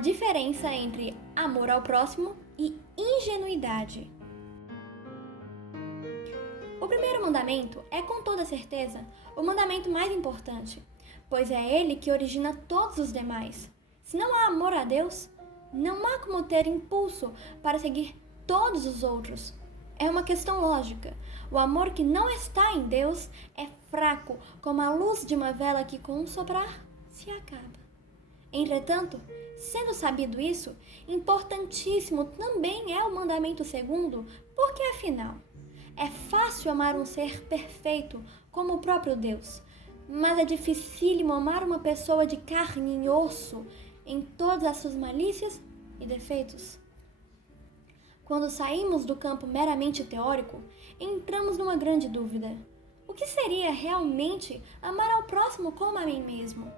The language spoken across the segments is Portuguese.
diferença entre amor ao próximo e ingenuidade. O primeiro mandamento é, com toda certeza, o mandamento mais importante, pois é ele que origina todos os demais. Se não há amor a Deus, não há como ter impulso para seguir todos os outros. É uma questão lógica. O amor que não está em Deus é fraco, como a luz de uma vela que, com um soprar, se acaba. Entretanto, sendo sabido isso, importantíssimo também é o mandamento segundo, porque afinal, é fácil amar um ser perfeito como o próprio Deus, mas é dificílimo amar uma pessoa de carne e osso em todas as suas malícias e defeitos. Quando saímos do campo meramente teórico, entramos numa grande dúvida. O que seria realmente amar ao próximo como a mim mesmo?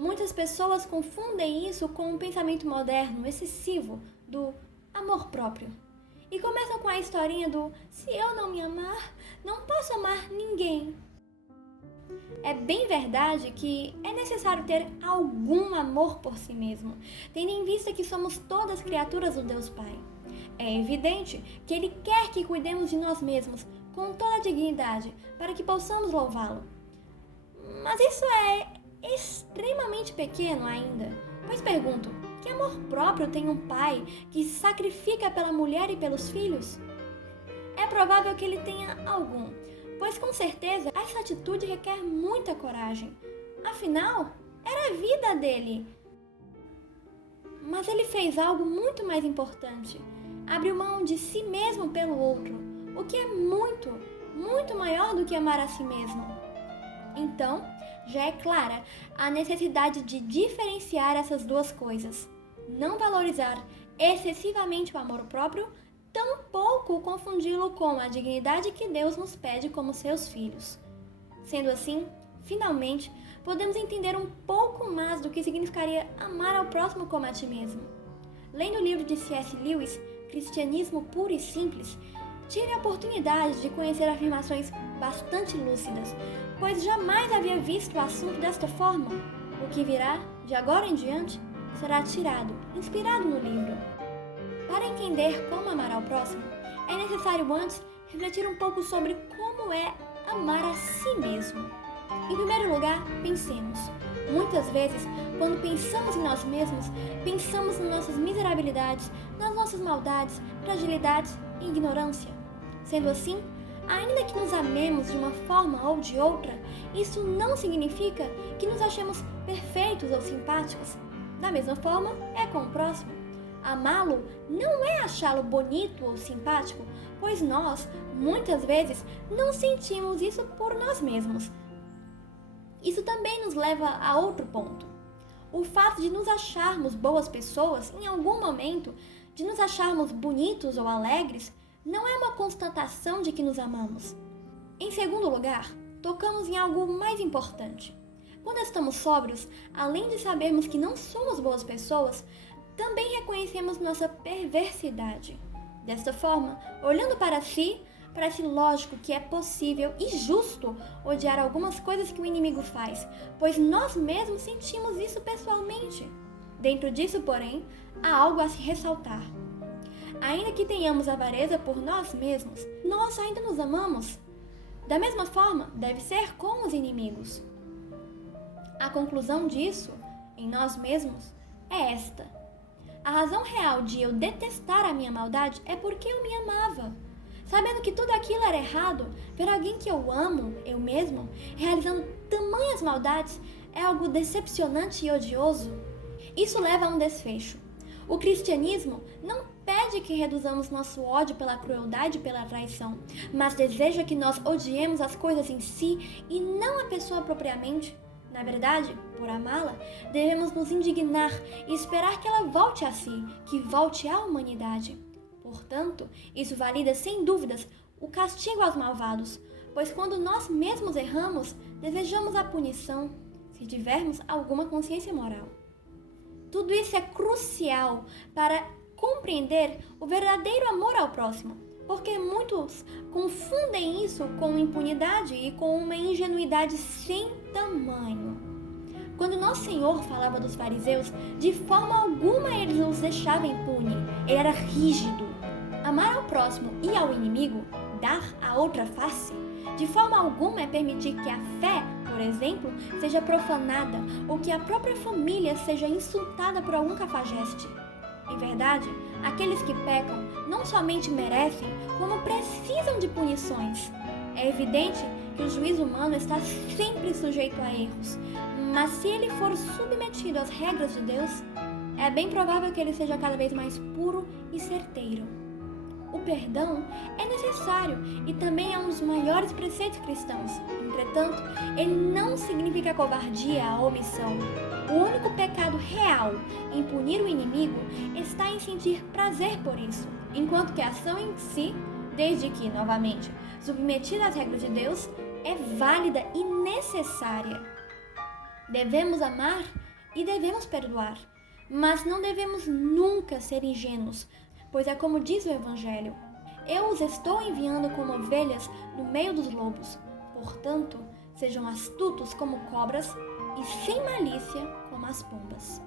Muitas pessoas confundem isso com um pensamento moderno excessivo do amor próprio. E começam com a historinha do se eu não me amar, não posso amar ninguém. É bem verdade que é necessário ter algum amor por si mesmo, tendo em vista que somos todas criaturas do Deus Pai. É evidente que Ele quer que cuidemos de nós mesmos com toda a dignidade para que possamos louvá-lo. Mas isso é extremamente pequeno ainda, pois pergunto, que amor próprio tem um pai que se sacrifica pela mulher e pelos filhos? É provável que ele tenha algum, pois com certeza essa atitude requer muita coragem. Afinal, era a vida dele. Mas ele fez algo muito mais importante. Abriu mão de si mesmo pelo outro, o que é muito, muito maior do que amar a si mesmo. Então, já é clara a necessidade de diferenciar essas duas coisas. Não valorizar excessivamente o amor próprio, tampouco confundi-lo com a dignidade que Deus nos pede como seus filhos. Sendo assim, finalmente, podemos entender um pouco mais do que significaria amar ao próximo como a ti mesmo. Lendo o livro de C.S. Lewis, Cristianismo Puro e Simples, tive a oportunidade de conhecer afirmações bastante lúcidas, pois jamais havia visto o assunto desta forma. O que virá, de agora em diante, será tirado, inspirado no livro. Para entender como amar ao próximo, é necessário antes refletir um pouco sobre como é amar a si mesmo. Em primeiro lugar, pensemos. Muitas vezes, quando pensamos em nós mesmos, pensamos em nossas miserabilidades, nas nossas maldades, fragilidades e ignorância. Sendo assim, ainda que nos amemos de uma forma ou de outra, isso não significa que nos achemos perfeitos ou simpáticos. Da mesma forma, é com o próximo. Amá-lo não é achá-lo bonito ou simpático, pois nós, muitas vezes, não sentimos isso por nós mesmos. Isso também nos leva a outro ponto. O fato de nos acharmos boas pessoas em algum momento, de nos acharmos bonitos ou alegres, não é uma constatação de que nos amamos. Em segundo lugar, tocamos em algo mais importante. Quando estamos sóbrios, além de sabermos que não somos boas pessoas, também reconhecemos nossa perversidade. Desta forma, olhando para si, parece lógico que é possível e justo odiar algumas coisas que o inimigo faz, pois nós mesmos sentimos isso pessoalmente. Dentro disso, porém, há algo a se ressaltar. Ainda que tenhamos avareza por nós mesmos, nós ainda nos amamos. Da mesma forma, deve ser com os inimigos. A conclusão disso, em nós mesmos, é esta. A razão real de eu detestar a minha maldade é porque eu me amava. Sabendo que tudo aquilo era errado, ver alguém que eu amo, eu mesmo, realizando tamanhas maldades é algo decepcionante e odioso. Isso leva a um desfecho. O cristianismo não pede que reduzamos nosso ódio pela crueldade e pela traição, mas deseja que nós odiemos as coisas em si e não a pessoa propriamente. Na verdade, por amá-la, devemos nos indignar e esperar que ela volte a si, que volte à humanidade. Portanto, isso valida sem dúvidas o castigo aos malvados, pois quando nós mesmos erramos, desejamos a punição, se tivermos alguma consciência moral. Tudo isso é crucial para compreender o verdadeiro amor ao próximo, porque muitos confundem isso com impunidade e com uma ingenuidade sem tamanho. Quando Nosso Senhor falava dos fariseus, de forma alguma ele os deixava impune. Ele era rígido. Amar ao próximo e ao inimigo, dar a outra face, de forma alguma é permitir que a fé, por exemplo, seja profanada ou que a própria família seja insultada por algum cafajeste. Em verdade, aqueles que pecam não somente merecem, como precisam de punições. É evidente que o juízo humano está sempre sujeito a erros, mas se ele for submetido às regras de Deus, é bem provável que ele seja cada vez mais puro e certeiro. O perdão é necessário e também é um dos maiores preceitos cristãos. Entretanto, ele não significa covardia ou omissão. O único pecado real em punir o inimigo está em sentir prazer por isso, enquanto que a ação em si, desde que, novamente, submetida às regras de Deus, é válida e necessária. Devemos amar e devemos perdoar, mas não devemos nunca ser ingênuos, pois é como diz o Evangelho: eu os estou enviando como ovelhas no meio dos lobos. Portanto, sejam astutos como cobras e sem malícia como as pombas.